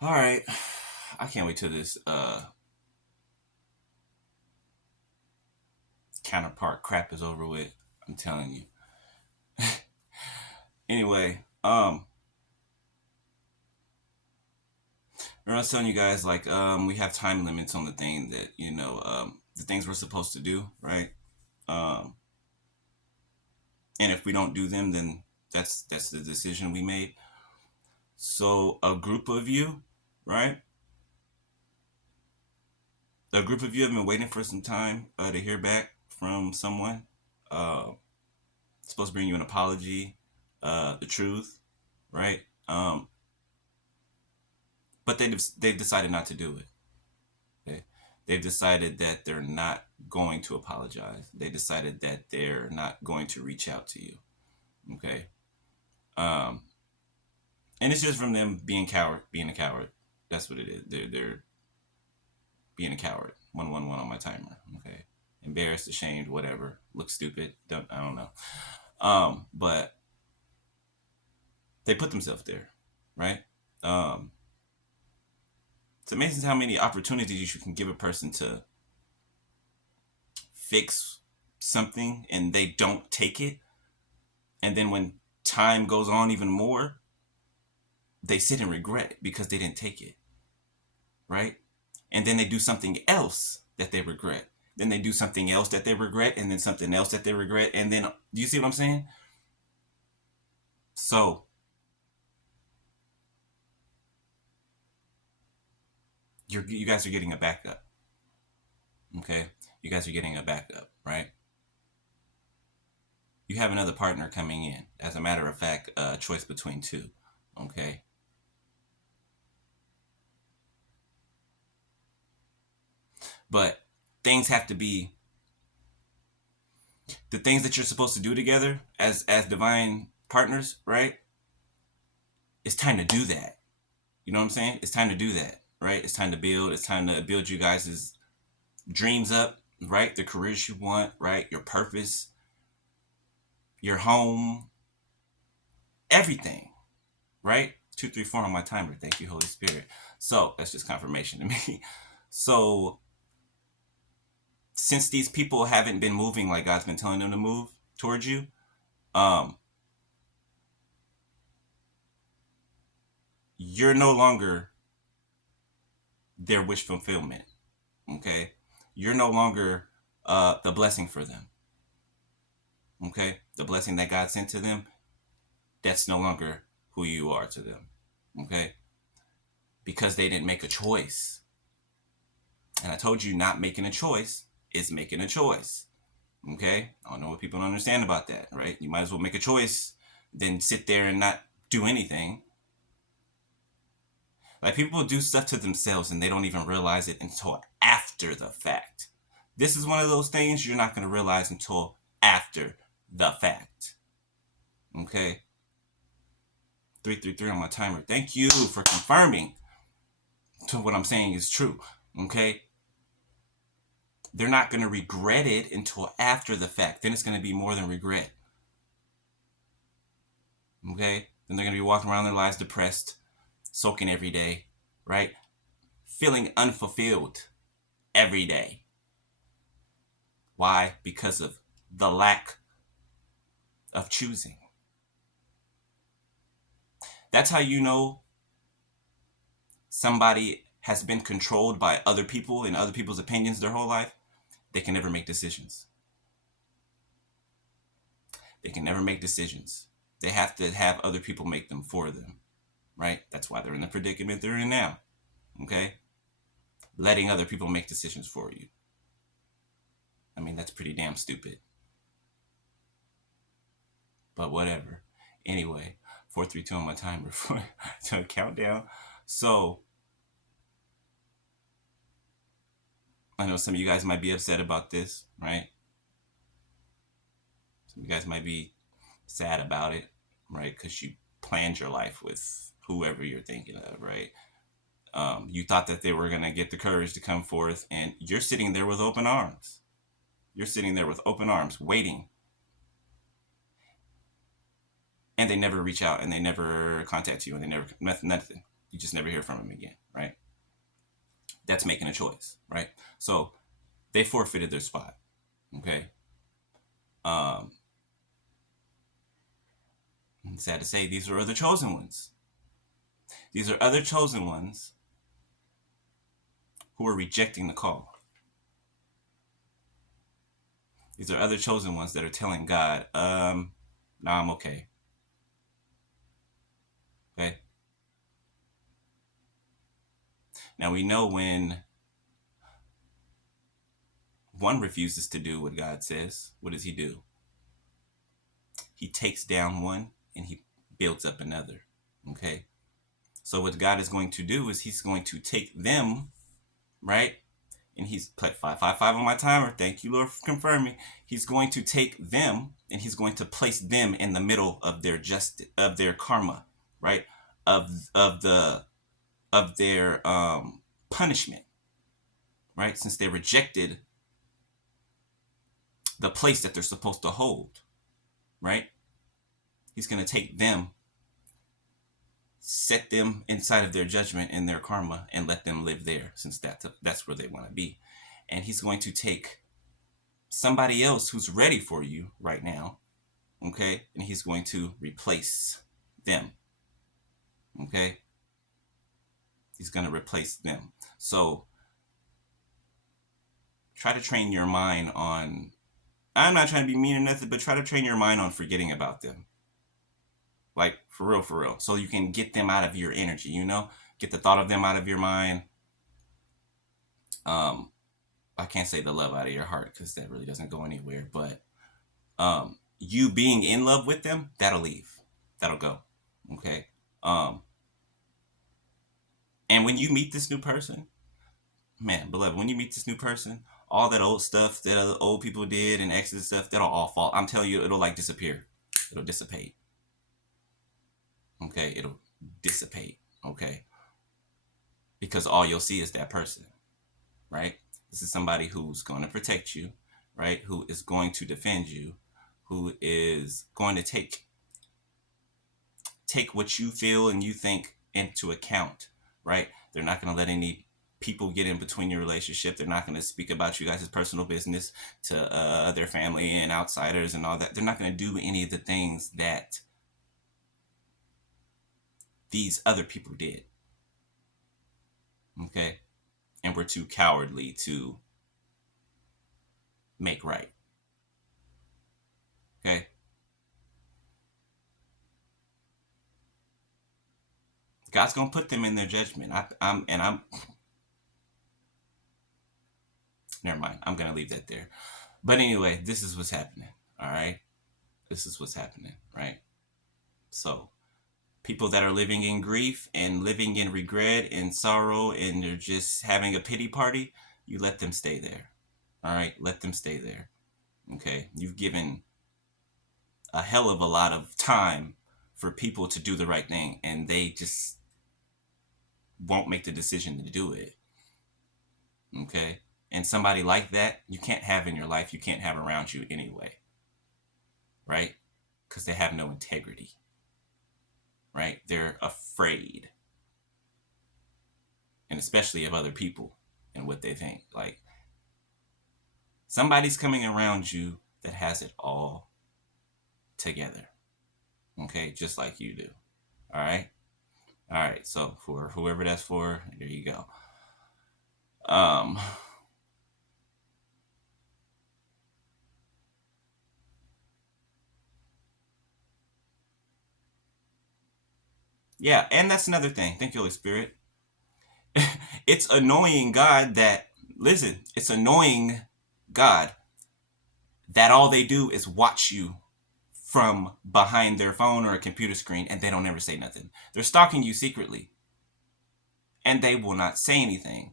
All right. I can't wait till this counterpart crap is over with. I'm telling you. Anyway, I was telling you guys we have time limits on the thing that the things we're supposed to do, right? Um, and if we don't do them, then that's the decision we made. So a group of you, right? A group of you have been waiting for some time to hear back from someone. Uh, supposed to bring you an apology, the truth, right? But they've decided not to do it. Okay? They've decided that they're not going to apologize. They decided that they're not going to reach out to you. Okay. Um, and it's just from them being a coward. That's what it is. They're being a coward. 111 on my timer. Okay. Embarrassed, ashamed, whatever. Look stupid. I don't know. But they put themselves there, right? Um, it's amazing how many opportunities you can give a person to fix something and they don't take it. And then when time goes on even more, they sit in regret because they didn't take it, right? And then they do something else that they regret. Then they do something else that they regret, and then something else that they regret. And then, do you see what I'm saying? So, you guys are getting a backup. Okay? You guys are getting a backup, right? You have another partner coming in. As a matter of fact, a choice between two. Okay? But things have to be the things that you're supposed to do together as divine partners, right? It's time to do that. You know what I'm saying? It's time to do that, right? It's time to build. It's time to build you guys' dreams up, right? The careers you want, right? Your purpose, your home, everything, right? 234 on my timer. Thank you, Holy Spirit. So that's just confirmation to me. So since these people haven't been moving like God's been telling them to move towards you, um, you're no longer their wish fulfillment. Okay, you're no longer the blessing for them. Okay, the blessing that God sent to them, that's no longer who you are to them. Okay, because they didn't make a choice. And I told you, not making a choice is making a choice. Okay, I don't know what people don't understand about that, right? You might as well make a choice than sit there and not do anything. Like, people do stuff to themselves and they don't even realize it until after the fact. This is one of those things you're not going to realize until after the fact. Okay? 333 on my timer. Thank you for confirming to what I'm saying is true. Okay? They're not going to regret it until after the fact. Then it's going to be more than regret. Okay? Then they're going to be walking around their lives depressed, soaking every day, right? Feeling unfulfilled every day. Why? Because of the lack of choosing. That's how you know somebody has been controlled by other people and other people's opinions their whole life. They can never make decisions. They can never make decisions. They have to have other people make them for them, right? That's why they're in the predicament they're in now, okay? Letting other people make decisions for you. I mean, that's pretty damn stupid. But whatever. Anyway, 432 on my timer for to countdown. So I know some of you guys might be upset about this, right? Some of you guys might be sad about it, right? Because you planned your life with whoever you're thinking of, right? You thought that they were going to get the courage to come forth, and you're sitting there with open arms. You're sitting there with open arms, waiting and they never reach out and they never contact you and they never, nothing. You just never hear from them again, right? That's making a choice, right? So they forfeited their spot, okay? Um, Sad to say, these are other chosen ones. These are other chosen ones who are rejecting the call. These are other chosen ones that are telling God, nah, I'm okay. Okay. Now we know when one refuses to do what God says, what does he do? He takes down one and he builds up another. Okay. So what God is going to do is he's going to take them, right? And he's put 555 on my timer. Thank you, Lord, for confirming. He's going to take them and he's going to place them in the middle of their of their karma, right? Of their punishment, right? Since they rejected the place that they're supposed to hold, right? He's going to take them, set them inside of their judgment and their karma, and let them live there, since that's where they want to be. And he's going to take somebody else who's ready for you right now, okay, and he's going to replace them, okay? He's going to replace them. So try to train your mind on, I'm not trying to be mean or nothing, but try to train your mind on forgetting about them. Like, for real. So you can get them out of your energy, get the thought of them out of your mind. I can't say the love out of your heart because that really doesn't go anywhere, but you being in love with them, that'll leave. That'll go. Okay. And when you meet this new person, man, beloved, when you meet this new person, all that old stuff that other old people did and exes stuff, that'll all fall. I'm telling you, it'll like disappear. It'll dissipate. Okay, it'll dissipate. Okay, because all you'll see is that person, right? This is somebody who's going to protect you, right? Who is going to defend you, who is going to take what you feel and you think into account, right? They're not going to let any people get in between your relationship. They're not going to speak about you guys' personal business to their family and outsiders and all that. They're not going to do any of the things that these other people did. Okay? And we're too cowardly to make right. Okay? God's going to put them in their judgment. I'm never mind. I'm going to leave that there. But anyway, this is what's happening. All right? This is what's happening, right? So, people that are living in grief and living in regret and sorrow and they're just having a pity party, you let them stay there. All right? Let them stay there. Okay? You've given a hell of a lot of time for people to do the right thing and they just won't make the decision to do it. Okay? And somebody like that, you can't have in your life, you can't have around you anyway. Right? Because they have no integrity. Right? They're afraid. And especially of other people and what they think. Like, somebody's coming around you that has it all together. Okay? Just like you do. All right? All right. So for whoever that's for, there you go. Yeah, and that's another thing. Thank you, Holy Spirit. It's annoying God that, listen, it's annoying God that all they do is watch you from behind their phone or a computer screen and they don't ever say nothing. They're stalking you secretly and they will not say anything,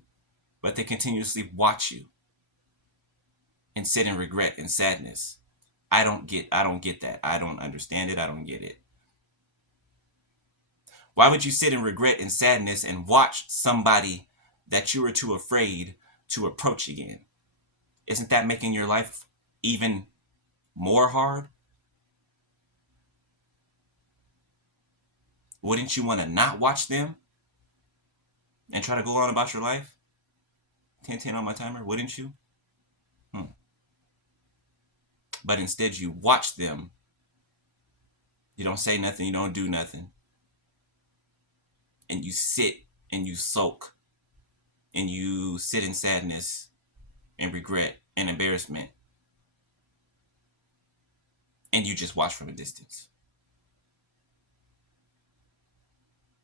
but they continuously watch you and sit in regret and sadness. I don't get that. I don't understand it. I don't get it. Why would you sit in regret and sadness and watch somebody that you were too afraid to approach again? Isn't that making your life even more hard? Wouldn't you want to not watch them and try to go on about your life? 10-10 on my timer, wouldn't you? But instead you watch them. You don't say nothing, you don't do nothing. And you sit and you sulk. And you sit in sadness and regret and embarrassment. And you just watch from a distance.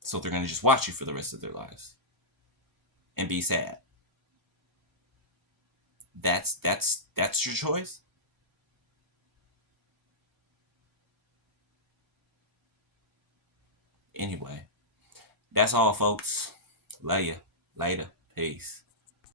So they're going to just watch you for the rest of their lives. And be sad. That's your choice? Anyway, that's all, folks. Love ya. Later. Peace.